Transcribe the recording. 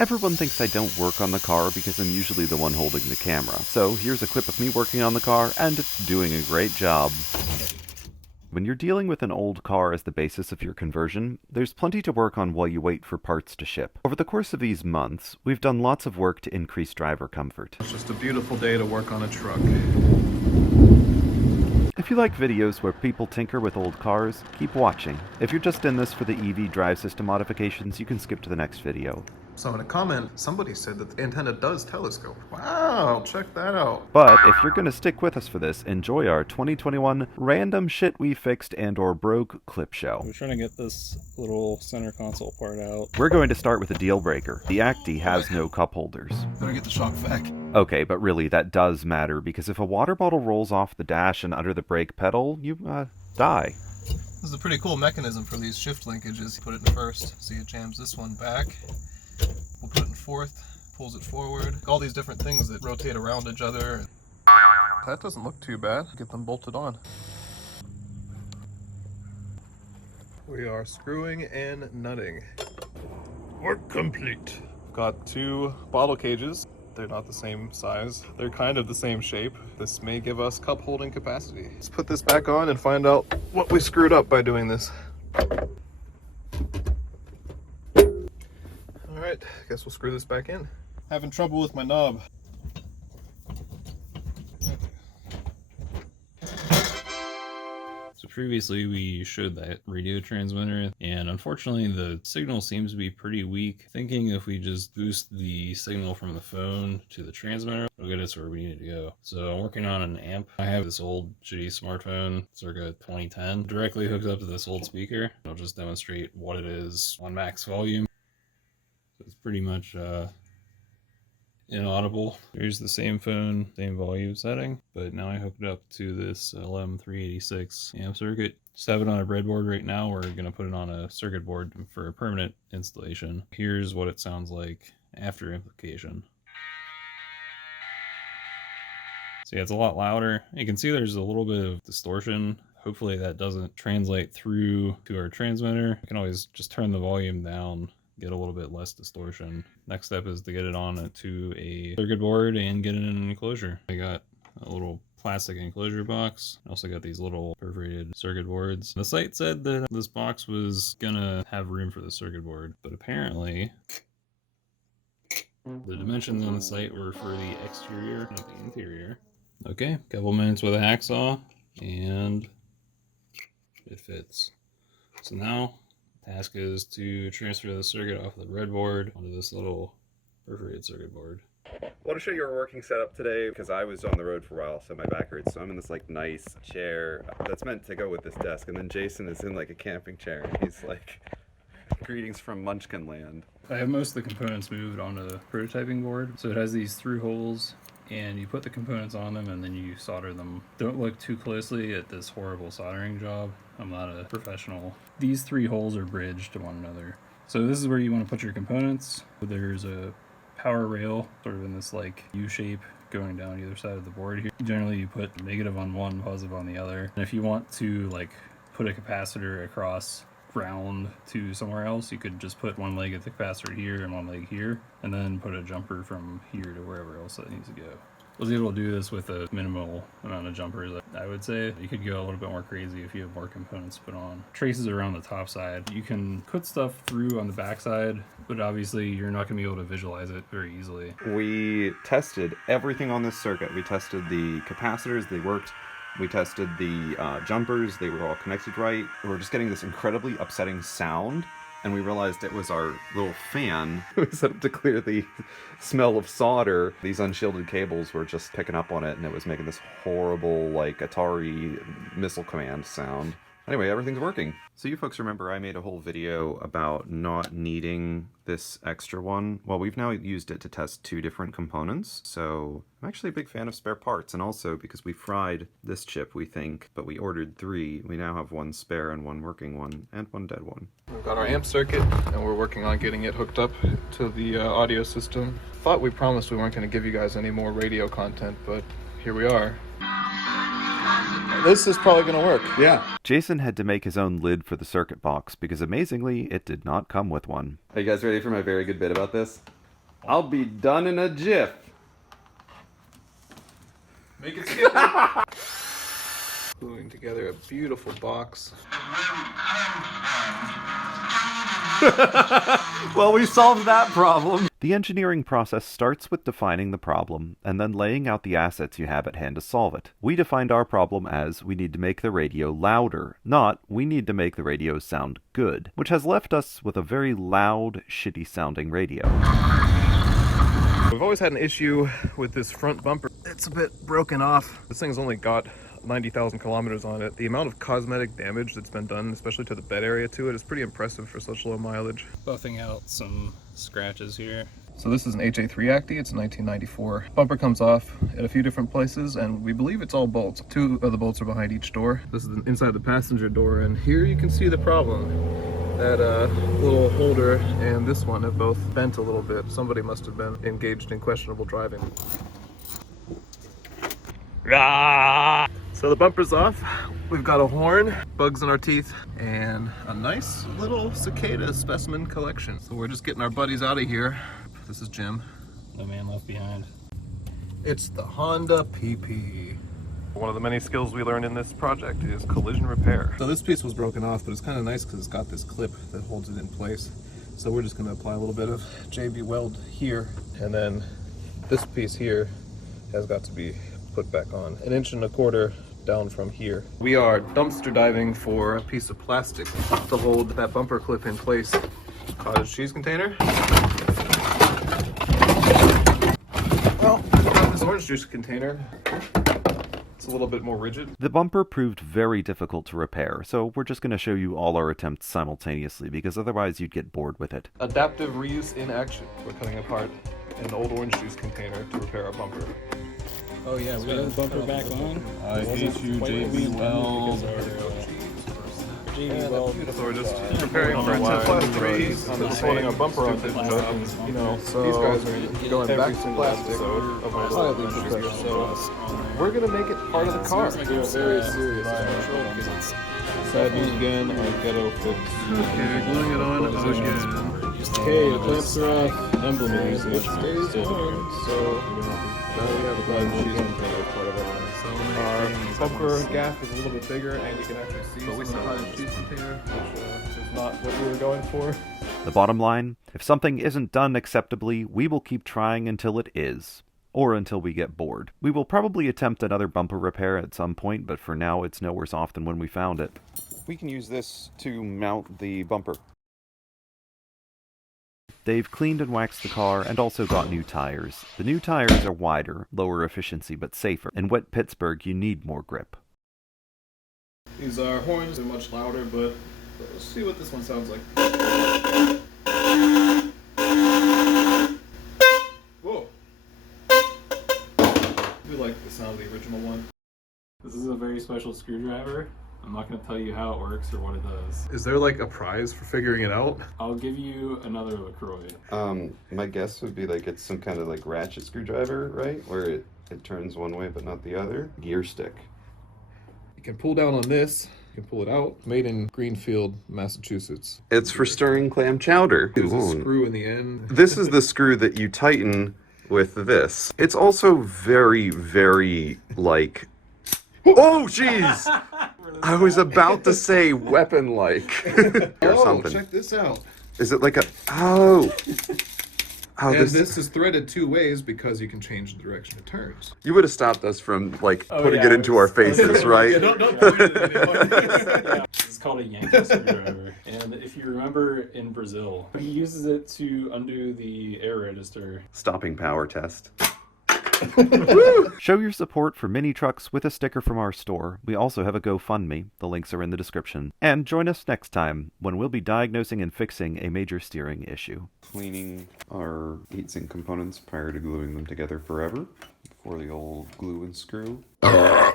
Everyone thinks I don't work on the car because I'm usually the one holding the camera, so here's a clip of me working on the car and doing a great job. When you're dealing with an old car as the basis of your conversion, there's plenty to work on while you wait for parts to ship. Over the course of these months, we've done lots of work to increase driver comfort. It's just a beautiful day to work on a truck. If you like videos where people tinker with old cars, keep watching. If you're just in this for the EV drive system modifications, you can skip to the next video. So in a comment, somebody said that the antenna does telescope. Wow, check that out. But if you're going to stick with us for this, enjoy our 2021 random shit we fixed and or broke clip show. We're trying to get this little center console part out. We're going to start with a deal breaker. The Acty has no cup holders. Better get the shock vac. Okay, but really that does matter, because if a water bottle rolls off the dash and under the brake pedal, you die. This is a pretty cool mechanism for these shift linkages. You put it in first, see it jams this one back. We'll put it in fourth, pulls it forward. All these different things that rotate around each other. That doesn't look too bad. Get them bolted on. We are screwing and nutting. Work complete. Got two bottle cages. They're not the same size. They're kind of the same shape. This may give us cup holding capacity. Let's put this back on and find out what we screwed up by doing this. Alright, guess we'll screw this back in. Having trouble with my knob. So previously we showed that radio transmitter, and unfortunately the signal seems to be pretty weak. Thinking if we just boost the signal from the phone to the transmitter, it'll get us where we need to go. So I'm working on an amp. I have this old shitty smartphone, circa 2010, directly hooked up to this old speaker. I'll just demonstrate what it is on max volume. So it's pretty much inaudible. Here's the same phone, same volume setting, but now I hooked it up to this LM386 amp circuit. Just have it on a breadboard right now. We're gonna put it on a circuit board for a permanent installation. Here's what it sounds like after implication. So yeah, it's a lot louder. You can see there's a little bit of distortion. Hopefully that doesn't translate through to our transmitter. I can always just turn the volume down, get a little bit less distortion. Next step is to get it on to a circuit board and get it in an enclosure. I got a little plastic enclosure box. I also got these little perforated circuit boards. The site said that this box was gonna have room for the circuit board, but apparently the dimensions on the site were for the exterior, not the interior. Okay, couple minutes with a hacksaw and it fits. So now task is to transfer the circuit off the breadboard onto this little perforated circuit board. I want to show you our working setup today because I was on the road for a while, so my back hurts. So I'm in this like nice chair that's meant to go with this desk, and then Jason is in like a camping chair, and he's like, greetings from Munchkin Land. I have most of the components moved onto the prototyping board. So it has these through holes, and you put the components on them and then you solder them. Don't look too closely at this horrible soldering job. I'm not a professional. These three holes are bridged to one another. So this is where you want to put your components. There's a power rail sort of in this like U shape going down either side of the board here. Generally you put negative on one, positive on the other. And if you want to like put a capacitor across ground to somewhere else, you could just put one leg of the capacitor here and one leg here, and then put a jumper from here to wherever else that needs to go. I was able to do this with a minimal amount of jumpers. I would say you could go a little bit more crazy if you have more components to put on. Traces around the top side. You can put stuff through on the back side, but obviously you're not going to be able to visualize it very easily. We tested everything on this circuit. We tested the capacitors, they worked. We tested the jumpers, they were all connected right. We were just getting this incredibly upsetting sound, and we realized it was our little fan. We set up to clear the smell of solder. These unshielded cables were just picking up on it, and it was making this horrible, like, Atari missile command sound. Anyway, everything's working. So you folks remember I made a whole video about not needing this extra one. Well, we've now used it to test two different components, so I'm actually a big fan of spare parts, and also because we fried this chip, we think, but we ordered three. We now have one spare and one working one, and one dead one. We've got our amp circuit, and we're working on getting it hooked up to the audio system. Thought we promised we weren't going to give you guys any more radio content, but here we are. This is probably going to work, yeah. Jason had to make his own lid for the circuit box because amazingly, it did not come with one. Are you guys ready for my very good bit about this? I'll be done in a jiff. Make it skip. Gluing together a beautiful box. Well, we solved that problem. The engineering process starts with defining the problem and then laying out the assets you have at hand to solve it. We defined our problem as we need to make the radio louder, not we need to make the radio sound good, which has left us with a very loud, shitty sounding radio. We've always had an issue with this front bumper. It's a bit broken off. This thing's only got 90,000 kilometers on it. The amount of cosmetic damage that's been done, especially to the bed area to it, is pretty impressive for such low mileage. Buffing out some scratches here. So this is an HA3 Acty, it's a 1994. Bumper comes off at a few different places, and we believe it's all bolts. 2 of the bolts are behind each door. This is inside the passenger door, and here you can see the problem. That little holder and this one have both bent a little bit. Somebody must have been engaged in questionable driving. So the bumper's off. We've got a horn, bugs in our teeth, and a nice little cicada specimen collection. So we're just getting our buddies out of here. This is Jim. No man left behind. It's the Honda PP. One of the many skills we learned in this project is collision repair. So this piece was broken off, but it's kind of nice because it's got this clip that holds it in place. So we're just going to apply a little bit of JB Weld here, and then this piece here has got to be put back on. 1.25 inches down from here. We are dumpster diving for a piece of plastic to hold that bumper clip in place. Cottage cheese container. Well, this orange juice container. It's a little bit more rigid. The bumper proved very difficult to repair, so we're just going to show you all our attempts simultaneously, because otherwise you'd get bored with it. Adaptive reuse in action. We're cutting apart an old orange juice container to repair our bumper. Oh yeah, we got the bumper back on. I hate you, JB Weld. So we're just preparing for a Tesla 3. Just holding our bumper on this joke. You know, so these guys are going back to plastic of my slightly professional. So we're gonna make it part of the car. Very serious. Sad news again, our ghetto fix. Okay, gluing it on again. Okay, the clamps are off. Emblem is it stays on. So now we have a cottage cheese container part of it. Our bumper gap is a little bit bigger, and you can actually see some of the cottage cheese container, which is not what we were going for. The bottom line, if something isn't done acceptably, we will keep trying until it is. Or until we get bored. We will probably attempt another bumper repair at some point, but for now it's no worse off than when we found it. We can use this to mount the bumper. They've cleaned and waxed the car and also got new tires. The new tires are wider, lower efficiency, but safer. In wet Pittsburgh, you need more grip. These are horns, they're much louder, but let's see what this one sounds like. Whoa! We like the sound of the original one. This is a very special screwdriver. I'm not going to tell you how it works or what it does. Is there like a prize for figuring it out? I'll give you another LaCroix. My guess would be like it's some kind of like ratchet screwdriver, right? Where it turns one way but not the other. Gear stick. You can pull down on this, you can pull it out. Made in Greenfield, Massachusetts. It's for stirring clam chowder. There's a screw in the end. This is the screw that you tighten with this. It's also very, very like... Oh, jeez! I was about to say weapon-like. Or something. Check this out. Is it like a... Oh! Oh, And this is threaded 2 ways because you can change the direction it turns. You would have stopped us from, like, putting it into our faces, right? Yeah, don't point it at anyone. It's called a Yankee screwdriver. And if you remember in Brazil, he uses it to undo the air register. Stopping power test. Show your support for mini trucks with a sticker from our store. We also have a GoFundMe. The links are in the description. And join us next time when we'll be diagnosing and fixing a major steering issue. Cleaning our heatsink components prior to gluing them together forever before the old glue and screw.